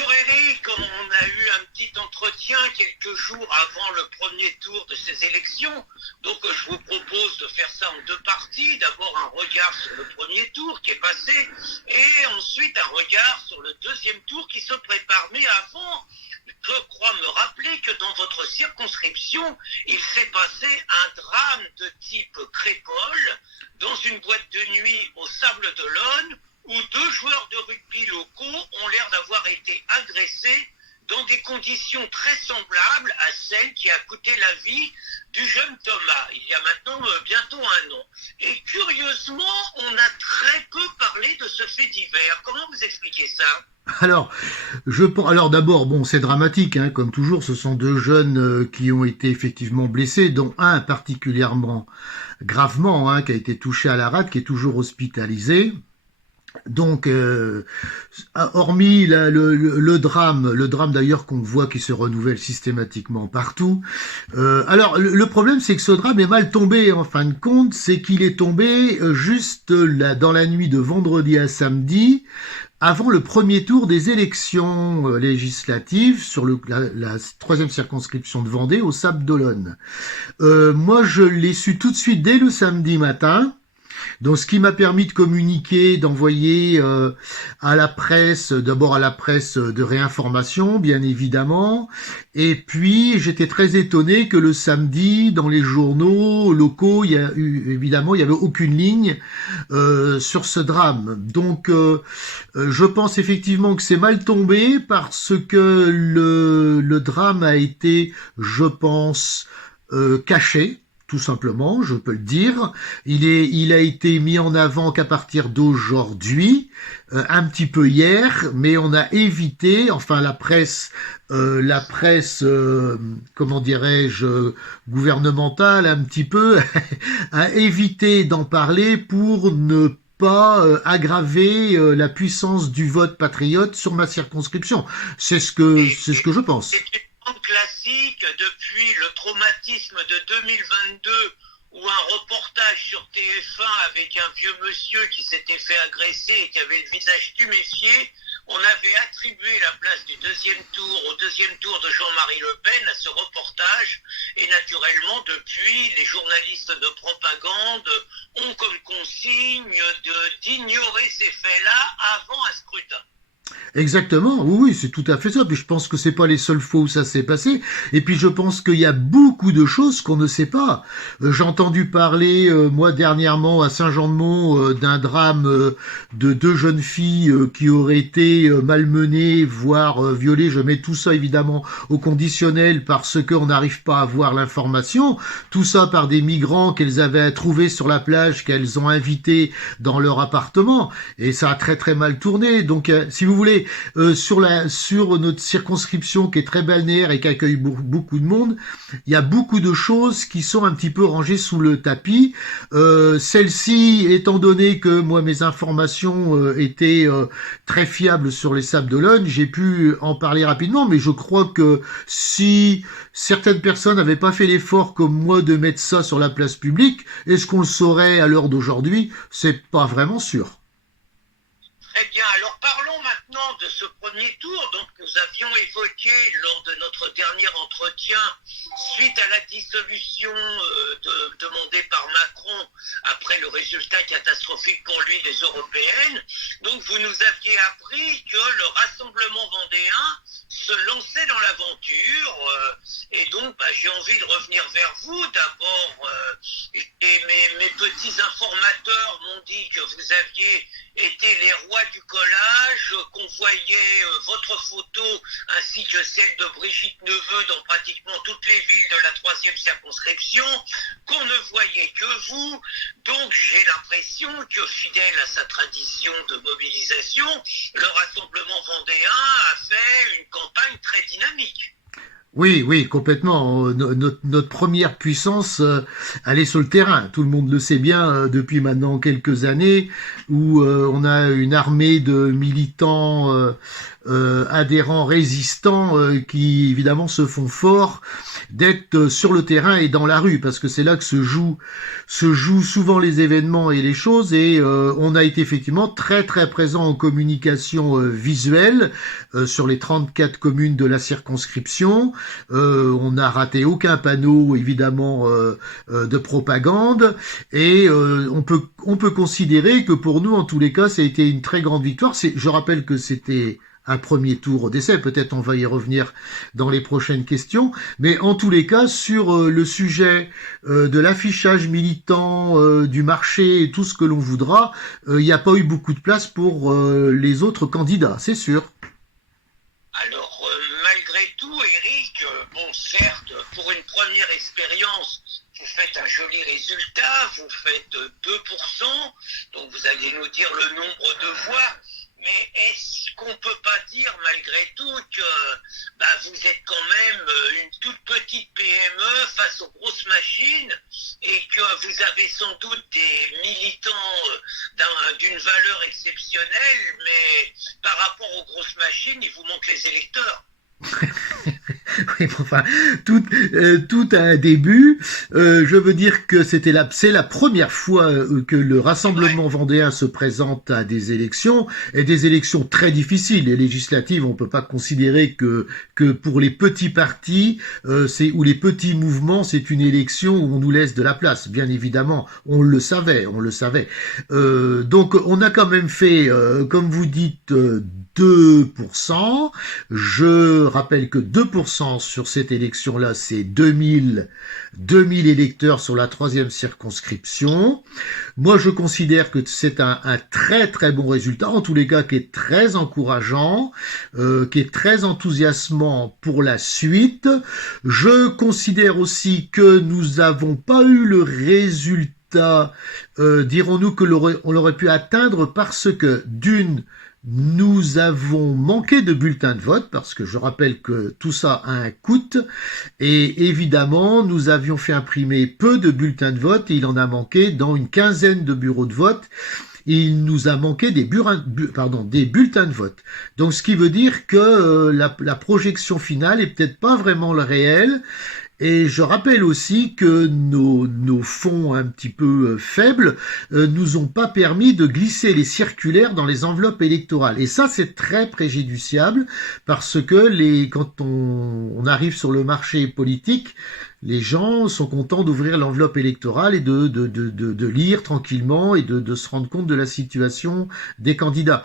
Bonjour Eric, on a eu un petit entretien quelques jours avant le premier tour de ces élections, donc je vous propose de faire ça en deux parties. D'abord un regard sur le premier tour qui est passé et ensuite un regard sur le deuxième tour qui se prépare. Mais avant, je crois me rappeler que dans votre circonscription, il s'est passé un drame de type Crépole dans une boîte de nuit au Sable-d'Olonne où deux joueurs de rugby locaux ont l'air d'avoir été agressés dans des conditions très semblables à celles qui a coûté la vie du jeune Thomas, il y a maintenant bientôt un an. Et curieusement, on a très peu parlé de ce fait divers. Comment vous expliquez ça ? Alors, alors d'abord, bon, c'est dramatique, hein, comme toujours, ce sont deux jeunes qui ont été effectivement blessés, dont un particulièrement gravement, hein, qui a été touché à la rate, qui est toujours hospitalisé. Donc, hormis le drame d'ailleurs qu'on voit qui se renouvelle systématiquement partout. Alors, le problème, c'est que ce drame est mal tombé en fin de compte, c'est qu'il est tombé juste là, dans la nuit de vendredi à samedi, avant le premier tour des élections législatives sur la troisième circonscription de Vendée au Sable-d'Olonne. Moi, je l'ai su tout de suite dès le samedi matin. Donc, ce qui m'a permis de communiquer, d'envoyer à la presse, d'abord à la presse de réinformation, bien évidemment. Et puis, j'étais très étonné que le samedi, dans les journaux locaux, évidemment, il n'y avait aucune ligne sur ce drame. Donc, je pense effectivement que c'est mal tombé parce que le drame a été, je pense, caché. Tout simplement, je peux le dire. Il a été mis en avant qu'à partir d'aujourd'hui, un petit peu hier, mais on a évité, enfin la presse, comment dirais-je, gouvernementale, un petit peu, a évité d'en parler pour ne pas aggraver la puissance du vote patriote sur ma circonscription. C'est ce que je pense. Classique depuis le traumatisme de 2022 où un reportage sur TF1 avec un vieux monsieur qui s'était fait agresser et qui avait le visage tuméfié, on avait attribué la place du deuxième tour au deuxième tour de Jean-Marie Le Pen à ce reportage et naturellement depuis les journalistes de propagande ont comme consigne d'ignorer ces faits-là avant un scrutin. Exactement, oui, c'est tout à fait ça. Puis je pense que c'est pas les seules fois où ça s'est passé. Et puis je pense qu'il y a beaucoup de choses qu'on ne sait pas. J'ai entendu parler, moi dernièrement à Saint-Jean-de-Mont, d'un drame de deux jeunes filles qui auraient été malmenées, voire violées. Je mets tout ça évidemment au conditionnel parce qu'on n'arrive pas à voir l'information. Tout ça par des migrants qu'elles avaient trouvés sur la plage, qu'elles ont invités dans leur appartement. Et ça a très très mal tourné. Donc si vous voulez, sur notre circonscription qui est très balnéaire et qui accueille beaucoup de monde, il y a beaucoup de choses qui sont un petit peu rangées sous le tapis. Celle-ci, étant donné que moi mes informations étaient très fiables sur les Sables-d'Olonne, j'ai pu en parler rapidement, mais je crois que si certaines personnes n'avaient pas fait l'effort comme moi de mettre ça sur la place publique, est-ce qu'on le saurait à l'heure d'aujourd'hui? C'est pas vraiment sûr. Très bien, alors parlons maintenant de ce premier tour. Donc nous avions évoqué lors de notre dernier entretien, suite à la dissolution demandée par Macron après le résultat catastrophique pour lui des européennes. Donc vous nous aviez appris que le Rassemblement vendéen se lançait dans l'aventure. Et donc j'ai envie de revenir vers vous. D'abord, mes petits informateurs m'ont dit que vous aviez été les rois du collage, qu'on voyait votre photo ainsi que celle de Brigitte Neveu dans pratiquement toutes les villes de la troisième circonscription, qu'on ne voyait que vous. Donc j'ai l'impression que fidèle à sa tradition de mobilisation, le Rassemblement vendéen a fait une campagne très dynamique. Oui, oui, complètement. Notre première puissance, elle est sur le terrain. Tout le monde le sait bien depuis maintenant quelques années, où on a une armée de militants adhérents résistants qui évidemment se font fort d'être sur le terrain et dans la rue, parce que c'est là que se jouent souvent les événements et les choses, et on a été effectivement très très présent en communication visuelle sur les 34 communes de la circonscription. On n'a raté aucun panneau évidemment de propagande, et on peut considérer que pour nous en tous les cas ça a été une très grande victoire. Je rappelle que c'était un premier tour au décès, peut-être on va y revenir dans les prochaines questions, mais en tous les cas sur le sujet de l'affichage militant, du marché et tout ce que l'on voudra, il n'y a pas eu beaucoup de place pour les autres candidats, c'est sûr. Alors malgré tout, Eric, bon certes, pour une première expérience, vous faites un joli résultat, vous faites 2%, donc vous allez nous dire le nombre de voix. Mais est-ce qu'on peut pas dire malgré tout que vous êtes quand même une toute petite PME face aux grosses machines et que vous avez sans doute des militants d'une valeur exceptionnelle, mais par rapport aux grosses machines, il vous manque les électeurs. Oui, enfin, tout a un début. Je veux dire que c'est la première fois que le Rassemblement vendéen se présente à des élections, et des élections très difficiles. Les législatives, on peut pas considérer que pour les petits partis, ou les petits mouvements, c'est une élection où on nous laisse de la place. Bien évidemment, on le savait. Donc, on a quand même fait, comme vous dites, 2%. Je rappelle que 2% sur cette élection-là, c'est 2000 électeurs sur la 3e circonscription. Moi, je considère que c'est un très très bon résultat, en tous les cas qui est très encourageant, qui est très enthousiasmant pour la suite. Je considère aussi que nous n'avons pas eu le résultat, dirons-nous, que on l'aurait pu atteindre parce que nous avons manqué de bulletins de vote, parce que je rappelle que tout ça a un coût, et évidemment, nous avions fait imprimer peu de bulletins de vote, et il en a manqué dans une quinzaine de bureaux de vote. Il nous a manqué des bulletins de vote. Donc, ce qui veut dire que la projection finale est peut-être pas vraiment le réel. Et je rappelle aussi que nos fonds un petit peu faibles nous ont pas permis de glisser les circulaires dans les enveloppes électorales. Et ça, c'est très préjudiciable, parce que quand on arrive sur le marché politique, les gens sont contents d'ouvrir l'enveloppe électorale et de lire tranquillement et de se rendre compte de la situation des candidats.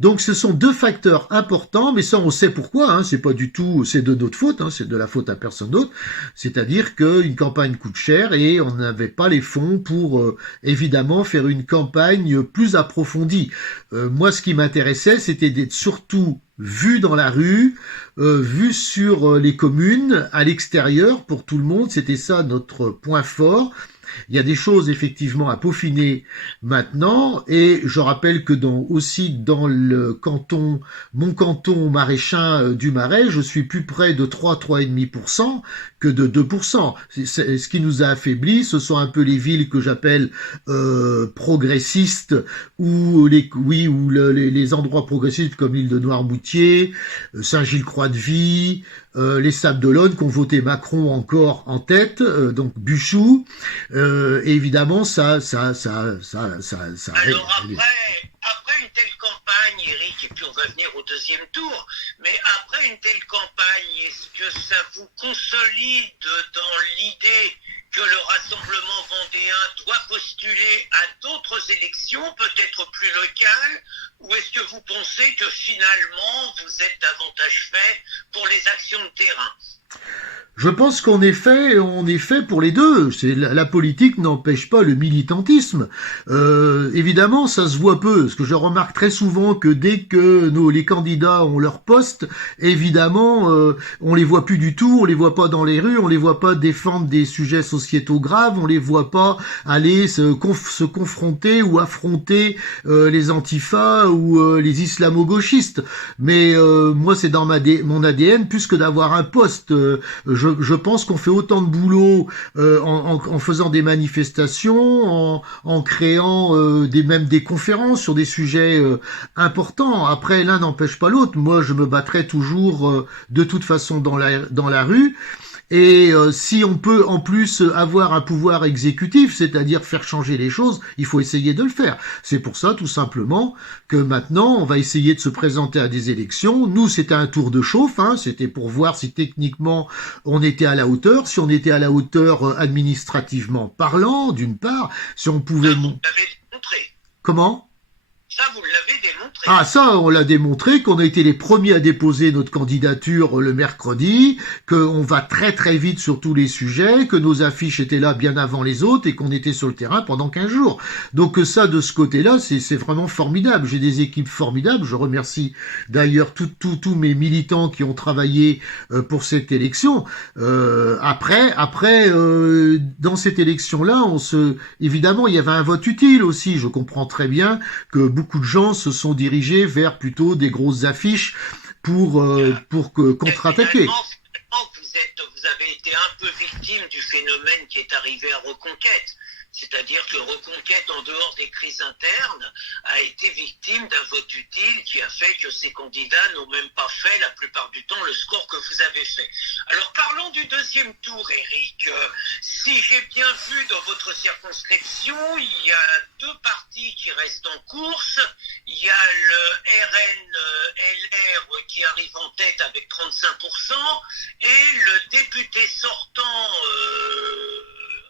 Donc ce sont deux facteurs importants, mais ça on sait pourquoi, c'est pas du tout, c'est de notre faute, c'est de la faute à personne d'autre, c'est-à-dire qu'une campagne coûte cher et on n'avait pas les fonds pour évidemment faire une campagne plus approfondie. Moi ce qui m'intéressait, c'était d'être surtout vu dans la rue, vu sur les communes, à l'extérieur, pour tout le monde, c'était ça notre point fort. Il y a des choses effectivement à peaufiner maintenant, et je rappelle que aussi dans mon canton maraîchin du Marais, je suis plus près de 3,5% que de 2%. Ce qui nous a affaiblis, ce sont un peu les villes que j'appelle progressistes, ou les endroits progressistes comme l'île de Noirmoutier, Saint-Gilles-Croix-de-Vie, les Sables-d'Olonne qui ont voté Macron encore en tête, donc Buchou, et évidemment ça. Alors après une telle campagne, Eric, et puis on va venir au deuxième tour, mais après une telle campagne, est-ce que ça vous consolide dans l'idée que le Rassemblement vendéen doit postuler à d'autres élections, peut-être plus locales, ou est-ce que vous pensez que finalement vous êtes davantage fait pour les actions de terrain ? Je pense qu'on est fait pour les deux. La politique n'empêche pas le militantisme. Évidemment, ça se voit peu, parce que je remarque très souvent que dès que les candidats ont leur poste, évidemment, on les voit plus du tout, on les voit pas dans les rues, on les voit pas défendre des sujets sociétaux graves, on les voit pas aller se confronter ou affronter les antifas ou les islamo-gauchistes. Mais moi, c'est dans mon ADN, plus que d'avoir un poste. je pense qu'on fait autant de boulot en faisant des manifestations, en créant même des conférences sur des sujets importants. Après, l'un n'empêche pas l'autre. Moi, je me battrai toujours de toute façon dans la rue. Et si on peut en plus avoir un pouvoir exécutif, c'est-à-dire faire changer les choses, il faut essayer de le faire. C'est pour ça, tout simplement, que maintenant, on va essayer de se présenter à des élections. Nous, c'était un tour de chauffe, hein, c'était pour voir si techniquement on était à la hauteur, si on était à la hauteur administrativement parlant, d'une part, si on pouvait... Ça, vous l'avez démontré. Comment ? Ça, vous l'avez démontré. Ah, ça, on l'a démontré, qu'on a été les premiers à déposer notre candidature le mercredi, qu'on va très très vite sur tous les sujets, que nos affiches étaient là bien avant les autres et qu'on était sur le terrain pendant 15 jours. Donc ça, de ce côté-là, c'est vraiment formidable. J'ai des équipes formidables. Je remercie d'ailleurs tous mes militants qui ont travaillé pour cette élection. Après, dans cette élection-là, évidemment, il y avait un vote utile aussi. Je comprends très bien que beaucoup de gens se sont dirigés vers plutôt des grosses affiches pour contre-attaquer. Vous avez été un peu victime du phénomène qui est arrivé à Reconquête. C'est-à-dire que Reconquête, en dehors des crises internes, a été victime d'un vote utile qui a fait que ces candidats n'ont même pas fait, la plupart du temps, le score que vous avez fait. Alors parlons du deuxième tour, Éric. Si j'ai bien vu dans votre circonscription, il y a deux partis qui restent en course. Il y a le RN-LR qui arrive en tête avec 35% et le député sortant...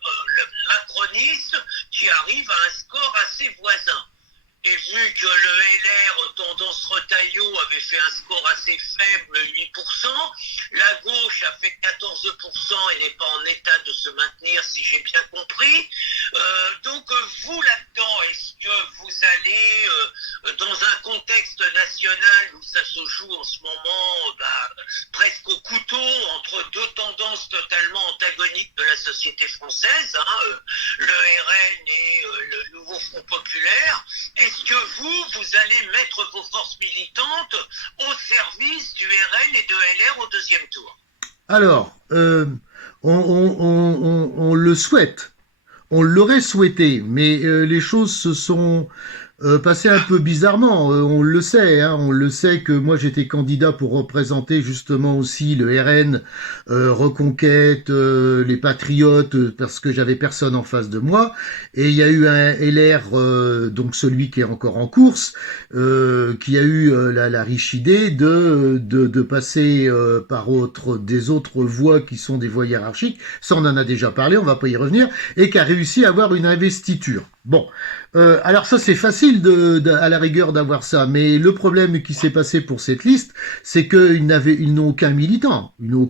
le macroniste qui arrive à un score assez voisin. Et vu que le LR tendance Retailleau avait fait un score assez faible, 8%, la gauche a fait 14% et n'est pas en état de se maintenir, si j'ai bien compris. Donc vous là-dedans, est-ce que vous allez, dans un contexte national où ça se joue en ce moment presque au couteau entre deux tendances totalement antagoniques de la société française, le RN et le nouveau Front populaire, est-ce que vous allez mettre vos forces militantes au service du RN et de LR au deuxième tour? Alors, on le souhaite. On l'aurait souhaité, mais les choses se sont passées un peu bizarrement. On le sait, hein, on le sait que moi j'étais candidat pour représenter justement aussi le RN, Reconquête, les Patriotes, parce que j'avais personne en face de moi. Et il y a eu un LR, donc celui qui est encore en course, qui a eu la riche idée de passer par des autres voies qui sont des voies hiérarchiques. Ça, on en a déjà parlé, on va pas y revenir, et qui a réussi à avoir une investiture. Bon, alors ça c'est facile à la rigueur d'avoir ça, mais le problème qui s'est passé pour cette liste, c'est qu'ils n'ont aucun militant, ils n'ont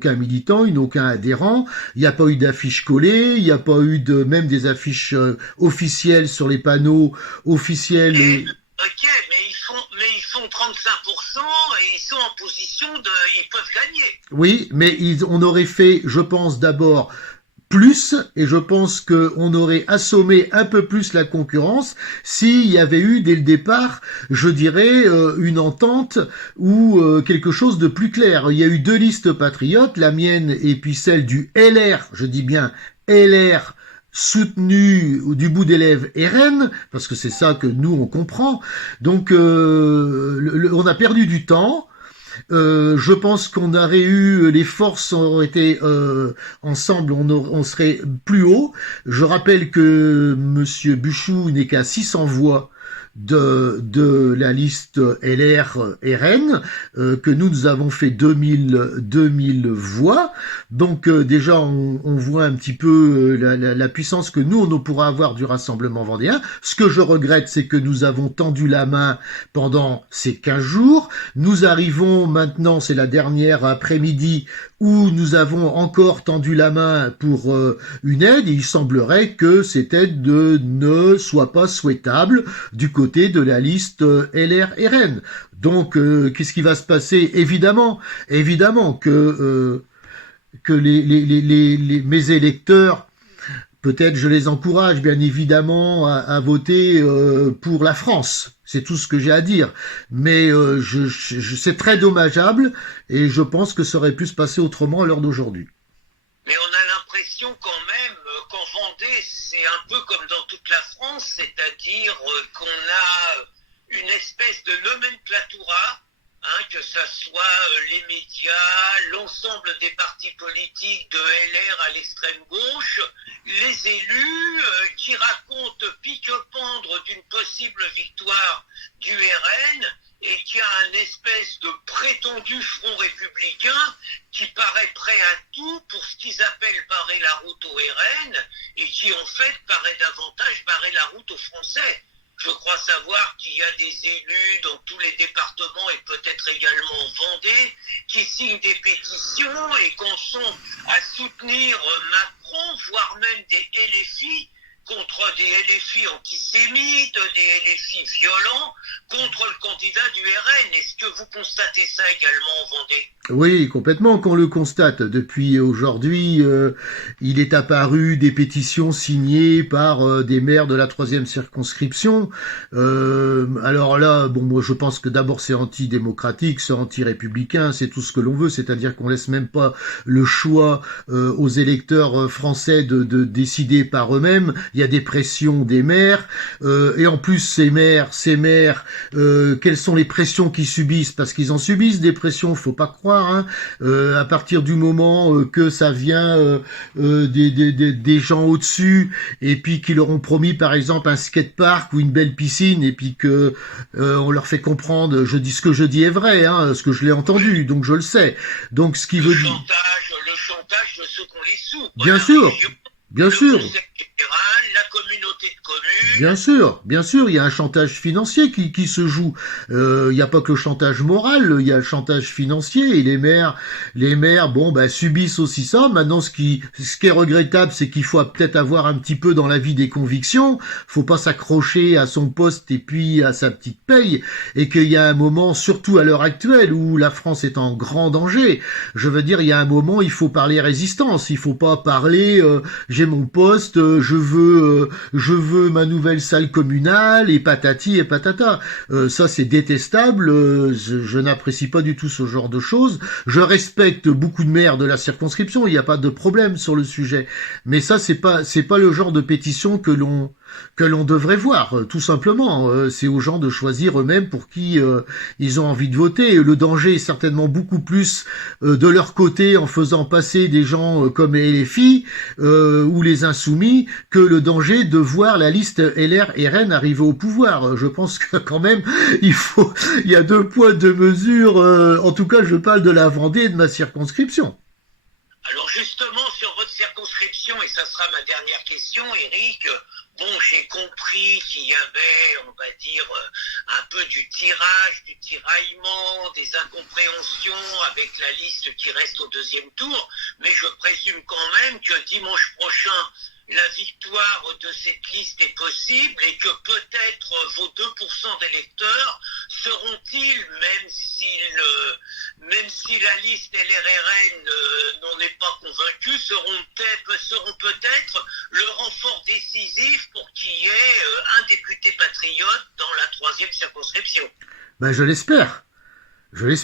aucun adhérent, il n'y a pas eu d'affiches collées, il n'y a pas eu même des affiches officielles sur les panneaux officiels. Ok, mais ils font 35% et ils sont en position ils peuvent gagner. Oui, mais on aurait fait, je pense d'abord, plus, et je pense qu'on aurait assommé un peu plus la concurrence s'il y avait eu dès le départ, je dirais, une entente ou quelque chose de plus clair. Il y a eu deux listes patriotes, la mienne et puis celle du LR, je dis bien LR, soutenu du bout des lèvres RN, parce que c'est ça que nous on comprend. Donc on a perdu du temps. Je pense qu'on aurait eu, les forces auraient été ensemble, on serait plus haut. Je rappelle que Monsieur Buchou n'est qu'à 600 voix de la liste LR-RN, que nous avons fait 2000 voix. Donc déjà, on voit un petit peu la puissance que nous, on pourra avoir du Rassemblement vendéen. Ce que je regrette, c'est que nous avons tendu la main pendant ces 15 jours. Nous arrivons maintenant, c'est la dernière après-midi, où nous avons encore tendu la main pour une aide, et il semblerait que cette aide ne soit pas souhaitable du côté de la liste LR-RN. Donc, qu'est-ce qui va se passer? Évidemment que mes électeurs, peut-être je les encourage bien évidemment à voter pour la France. C'est tout ce que j'ai à dire. Mais c'est très dommageable et je pense que ça aurait pu se passer autrement à l'heure d'aujourd'hui. Mais on a l'impression quand même qu'en Vendée, c'est un peu comme dans toute la France, c'est-à-dire qu'on a une espèce de nomenclatura, hein, que ça soit les médias, l'ensemble des partis politiques de LR à l'extrême gauche, les élus qui racontent pique-pendre d'une possible victoire du RN et qui a un espèce de prétendu front républicain qui paraît prêt à tout pour ce qu'ils appellent barrer la route au RN et qui en fait paraît davantage barrer la route aux Français. Je crois savoir qu'il y a des élus dans tous les départements et peut-être également en Vendée qui signent des pétitions et qu'on sont à soutenir Macron, voire même des LFI contre des LFI antisémites, des LFI violents, contre le candidat du RN. Est-ce que vous constatez ça également en Vendée ? Oui, complètement, qu'on le constate. Depuis aujourd'hui, il est apparu des pétitions signées par des maires de la 3e circonscription. Alors là, bon, moi je pense que d'abord c'est antidémocratique, c'est anti-républicain, c'est tout ce que l'on veut, c'est-à-dire qu'on laisse même pas le choix aux électeurs français de décider par eux-mêmes. Il y a des pressions des maires, et en plus ces maires, quelles sont les pressions qu'ils subissent? Parce qu'ils en subissent des pressions, faut pas croire. À partir du moment que ça vient des gens au-dessus et puis qui leur ont promis par exemple un skatepark ou une belle piscine et puis que on leur fait comprendre, je dis ce que je dis est vrai, hein, ce que je l'ai entendu, donc je le sais. Donc ce qui veut dire le chantage de ceux qu'on les sous. Bien sûr, bien sûr. La communauté de communes. Bien sûr, il y a un chantage financier qui se joue. Il n'y a pas que le chantage moral, il y a le chantage financier et les maires, bon, bah, subissent aussi ça. Maintenant, ce qui est regrettable, c'est qu'il faut peut-être avoir un petit peu dans la vie des convictions. Faut pas s'accrocher à son poste et puis à sa petite paye et qu'il y a un moment, surtout à l'heure actuelle où la France est en grand danger. Je veux dire, il y a un moment, il faut parler résistance. Il faut pas parler, j'ai mon poste, je veux ma nouvelle salle communale et patati et patata. Ça c'est détestable. Je n'apprécie pas du tout ce genre de choses. Je respecte beaucoup de maires de la circonscription. Il n'y a pas de problème sur le sujet. Mais ça c'est pas le genre de pétition que l'on devrait voir, tout simplement. C'est aux gens de choisir eux-mêmes pour qui ils ont envie de voter. Le danger est certainement beaucoup plus de leur côté en faisant passer des gens comme les LFI ou les Insoumis que le danger de voir la liste LR-RN arriver au pouvoir. Je pense que quand même, il y a 2 poids, 2 mesures. En tout cas, je parle de la Vendée et de ma circonscription. Alors justement, sur votre circonscription, et ça sera ma dernière question, Éric, bon, j'ai compris qu'il y avait, on va dire, un peu du tirage, du tiraillement, des incompréhensions avec la liste qui reste au 2e tour, mais je présume quand même que dimanche prochain, la victoire de cette liste est possible et que peut-être vos 2% d'électeurs seront-ils, même si la liste LRRN n'en est pas convaincue, seront peut-être le renfort décisif pour qu'il y ait un député patriote dans la 3e circonscription. Ben, je l'espère. Mais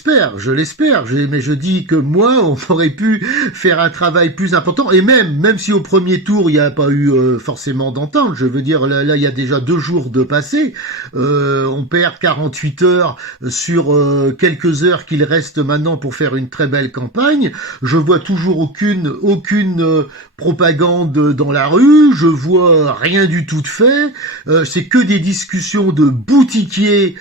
je dis que moi, on aurait pu faire un travail plus important. Et même si au premier tour, il n'y a pas eu forcément d'entente, je veux dire, là, il y a déjà 2 jours de passé. On perd 48 heures sur quelques heures qu'il reste maintenant pour faire une très belle campagne. Je vois toujours aucune propagande dans la rue. Je vois rien du tout de fait. C'est que des discussions de boutiquiers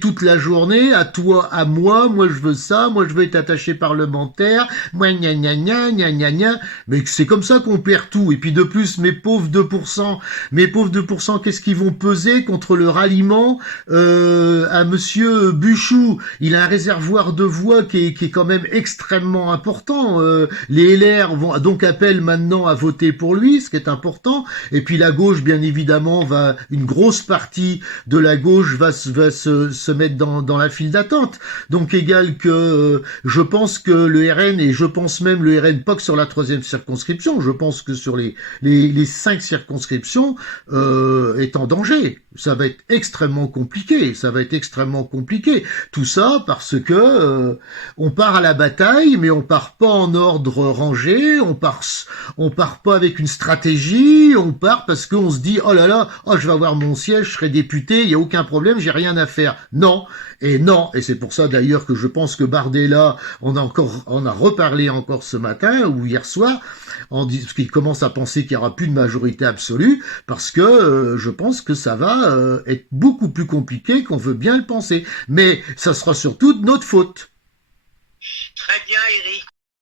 toute la journée. À toi, à moi je veux ça, moi je veux être attaché parlementaire, moi gna gna gna gna gna gna, mais c'est comme ça qu'on perd tout. Et puis de plus, mes pauvres 2%, qu'est-ce qu'ils vont peser contre le ralliement à monsieur Buchou? Il a un réservoir de voix qui est quand même extrêmement important. Les LR vont donc appellent maintenant à voter pour lui, ce qui est important. Et puis la gauche, bien évidemment, une grosse partie de la gauche va se mettre dans la file file d'attente. Donc égal que je pense que le RN, et je pense même le RN pas que sur la 3e circonscription, je pense que sur les 5 circonscriptions est en danger. Ça va être extrêmement compliqué, ça va être extrêmement compliqué. Tout ça parce que on part à la bataille, mais on part pas en ordre rangé, on part pas avec une stratégie, on part parce qu'on se dit oh là là, oh je vais avoir mon siège, je serai député, il y a aucun problème, j'ai rien à faire. Non, et c'est pour ça d'ailleurs que je pense que Bardella, on a reparlé encore ce matin ou hier soir, parce qu'il commence à penser qu'il n'y aura plus de majorité absolue, parce que je pense que ça va être beaucoup plus compliqué qu'on veut bien le penser. Mais ça sera surtout de notre faute. Très bien, Éric.